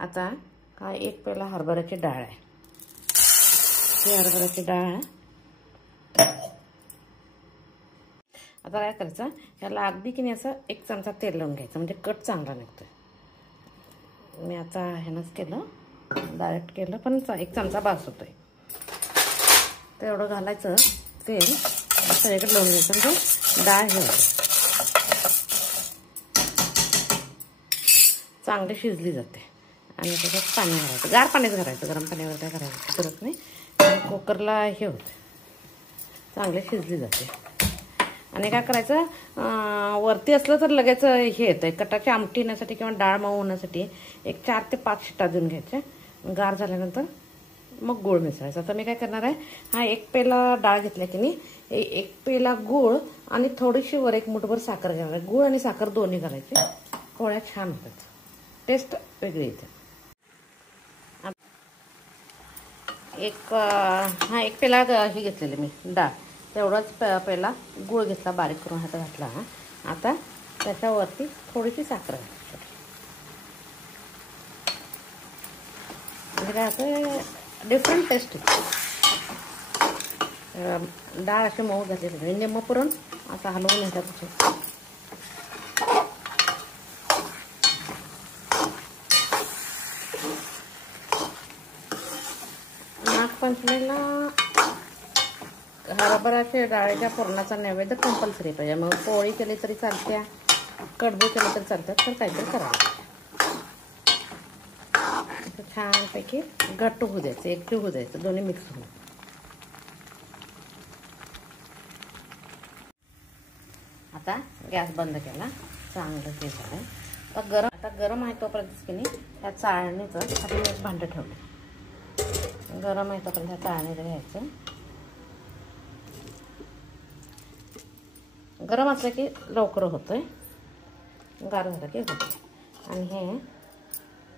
आता हा एक पेला हरभऱ्याची डाळ आहे, ही हरभऱ्याची डाळ आहे। आता काय करायचं, याला अगदी की नाही असं 1 चमचा तेल लावून घ्यायचं, म्हणजे कट चांगला निघतोय। मी आता ह्यानंच केलं, डायरेक्ट केलं, पण 1 चमचा बास होतोय। तर एवढं घालायचं तेल, सगळीकडे लावून घ्यायचं, म्हणजे डाळ हे होते चांगली शिजली जाते। आणि त्याच्यात पाणी घालायचं, गार पाणीच घालायचं, गरम पाण्यावर काय करायचं गरज नाही। आणि कुकरला हे होतं, चांगली शिजली जाते। आणि काय करायचं, वरती असलं तर लगेच हे येतंय, कटाची आमटी येण्यासाठी किंवा डाळ मऊ होण्यासाठी 4 ते 5 शिट्ट्या देऊन घ्यायच्या। गार झाल्यानंतर मग गूळ मिसळायचा। तर मी काय करणार आहे, हा 1 पेला डाळ घेतला की नाही, 1 पेला गूळ आणि थोडीशी वर 1 मूठभर साखर घालायची। गूळ आणि साखर दोन्ही घालायचे, पोळ्या छान होतात, टेस्ट वेगळी येते। हा 1 पेला हे घेतलेले मी डाळ, तेवढाच पेला गूळ घेतला, बारीक करून हातात घातला। आता त्याच्यावरती थोडीशी साखर घालायची, म्हणजे काय होतं डिफरंट टेस्ट येते। डाळ अशी मऊ घातली, निम्म पुरण असं हलवून ह्याच्यात नागपंचमीला हरभऱ्याच्या डाळीच्या पुरणाचा नैवेद्य कंपल्सरी पाहिजे। मग पोळी केली तरी चालते, कडबू केली तरी चालतात, तर काहीतरी करावं। छानपैकी घट्ट होऊ द्यायचं, एकजीव होऊ द्यायचं, दोन्ही मिक्स होऊन। आता गॅस बंद केला, चांगलं हे झालं। आता गरम आहे तोपर्यंत की नाही ह्या चाळणीचं आपण एक भांडं ठेवलं, गरम आहे तोपर्यंत ह्या चाळणीला घ्यायचं। गरम असलं की लवकर होतोय, गार झालं की होतं। आणि हे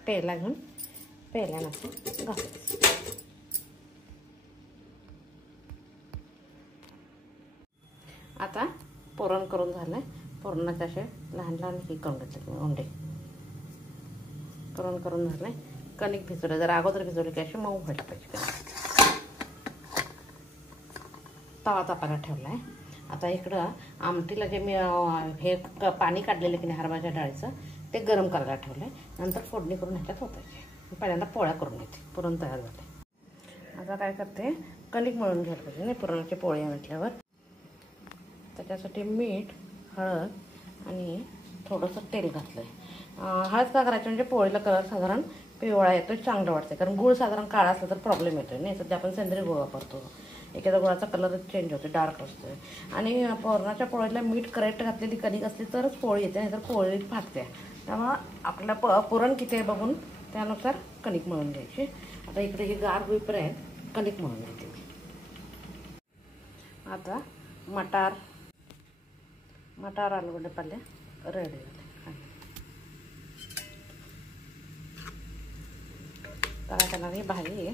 पेला घेऊन पेल्यानंतर घालायचं। आता पुरण करून झालंय, पुरणाचे असे लहान लहान हे करून घेतले, उंडे करून झालंय। कणिक भिजवलं, जर अगोदर भिजवली की अशी मऊ व्हायला पाहिजे। तवा तापायला ठेवलाय। आता इकडं आमटीला जे मी हे पाणी काढलेलं की नाही हरभऱ्याच्या डाळीचं, ते गरम करायला ठेवलंय। नंतर फोडणी करून ह्याच्यात होतायची। पहिल्यांदा पोळ्या करून घेते, पुरण तयार झाले। आता काय करते, कणिक मळून घ्यायला पाहिजे नाही पुरणाची पोळी म्हटल्यावर। त्याच्यासाठी मीठ, हळद आणि थोडंसं तेल घातलंय। हळद का करायची, म्हणजे पोळीला कलर साधारण पिवळा येतो, चांगलं वाटतं। कारण गूळ साधारण काळा असला तर प्रॉब्लेम येतो नाही, सध्या आपण सेंद्रिय गूळ वापरतो, एखाद्या गुळाचा कलर चेंज होतो, डार्क असतो। आणि पुरणाच्या पोळीला मीठ करेक्ट घातलेली कणिक असली तरच पोळी येते, नाहीतर पोळी फाटते। त्यामुळं आपलं पुरण किती आहे बघून त्यानुसार कणिक मळून घ्यायची। आता इकडे हे गार होईपर्यंत कणिक मळून घेते मी। आता मटार आलूगड्डे पल्ले रेडी झाले। त्याला त्यांना ही भाजी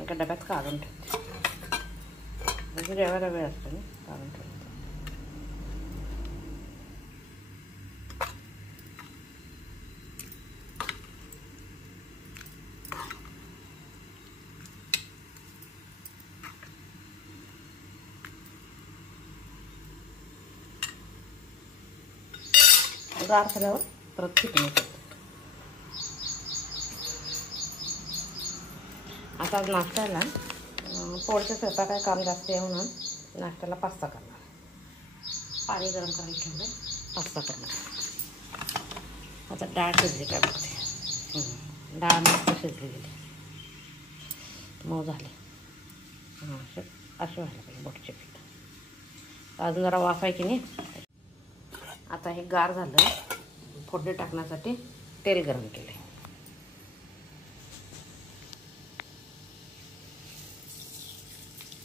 एका डब्यात काढून ठेवते, म्हणजे जेवायला वेळ असतो ना, काढून ठेवते। गार झाल्यावर परत चिकन करते। आता नाश्त्याला पोळीचं स्वयंपाकाचं काम जास्त आहे म्हणून नाश्त्याला पास्ता करणार। पाणी गरम करायला ठेवलं, पास्ता करणार। आता डाळ शिजली काय बघते, डाळ मस्त शिजली गेली, मऊ झाली। असे व्हायला पाहिजे बोटचे पीठ। अजून जरा वाफ आहे की नाही। आता हे गार झालं, फोडणी टाकण्यासाठी तेल गरम केले।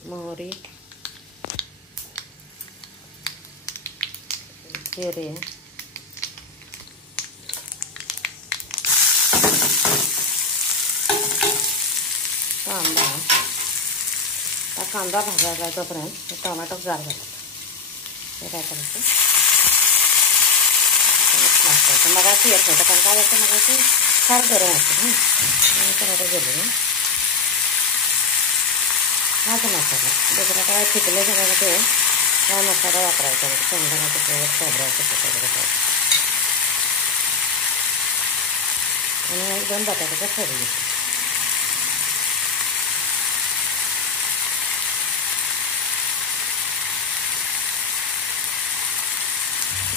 मोहरी, जिरे, कांदा। कांदा भाजायला तोपर्यंत टोमॅटो गार झाला, हे काय करायचं, मगाशी येत नव्हतं, कारण काय होतं मगाशी फार गरम होतं ना करायला गेलो ना. हाच मसाला दुसरा काय पिकले सगळं ते हा मसाला वापरायचा शेंगदाण्याचं तेल खोबऱ्याचं वगैरे काय आणि 1-2 बटाट्याच्या फोडी घेते.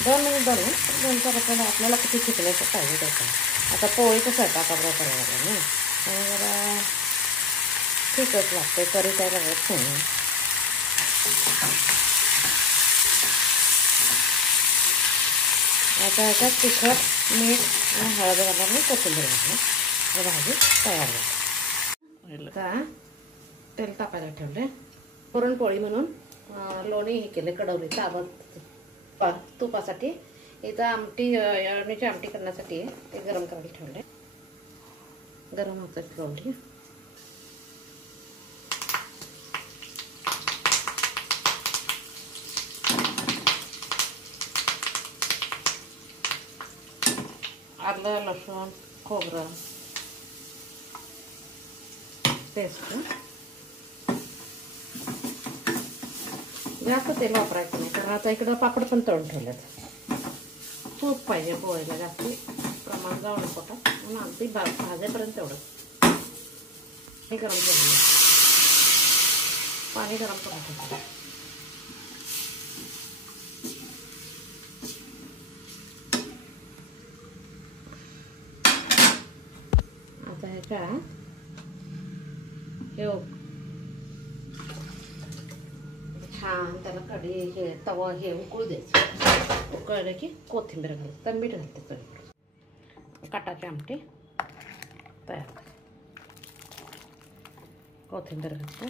दोन आपल्याला किती चिकल्याचं पाहिजे त्याचं. आता पोळीचं स्वयंपाक आपल्याला करायला लागला ना त्यामुळे जरा ठीकच लागते तरी काय लागत नाही. आता ह्याच्यात तिखट मीठ आणि हळद घालून मी कोथिंबीर घालून भाजी तयार झाली. आता तेल तापायला ठेवले. पुरणपोळी म्हणून लोणी हे केले कडवली ताबत तुपासाठी. इथं आमटी अळणीची आमटी करण्यासाठी ते गरम करायला ठेवले. गरम होतं ठेवली. आलं लसूण खोबरं पेस्ट जास्त तेल वापरायचं नाही कारण आता इकडं पापड पण तळून ठेवलेत. तूप पाहिजे पोळीला जास्ती प्रमाण जाऊ नको म्हणून अगदी भाजेपर्यंत तेवढं हे गरम केलं पाणी गरम करून ठेवलं. आता ह्याच्या हे छान त्याला कढी हे तवा हे उकळू द्यायचं. उकळलं की कोथिंबीर घालायचं तर मीठ घालते चवीपुरतं. कटाची आमटी तयार. कोथिंबीर घालते.